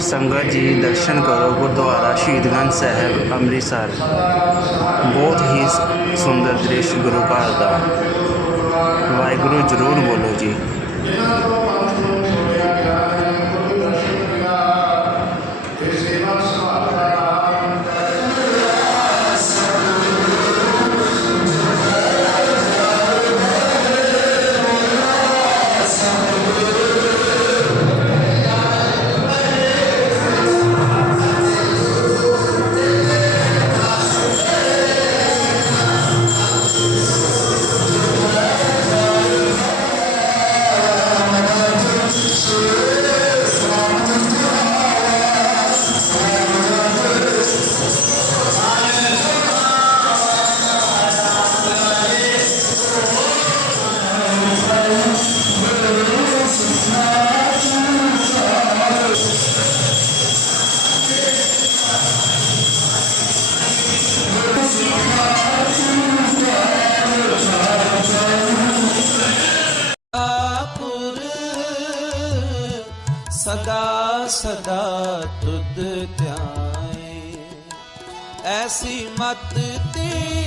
ਸੰਗਤ ਜੀ ਦਰਸ਼ਨ ਕਰੋ ਗੁਰਦੁਆਰਾ ਸ਼ਹੀਦਗੰਜ ਸਾਹਿਬ ਅੰਮ੍ਰਿਤਸਰ ਬਹੁਤ ਹੀ ਸ- ਸੁੰਦਰ ਦ੍ਰਿਸ਼ ਗੁਰੂ ਘਰ ਦਾ ਵਾਹਿਗੁਰੂ ਜਰੂਰ ਬੋਲੋ ਜੀ ਸਦਾ ਸਦਾ ਤੁਧ ਧਿਆਏ। ਐਸੀ ਮਤ ਤੇ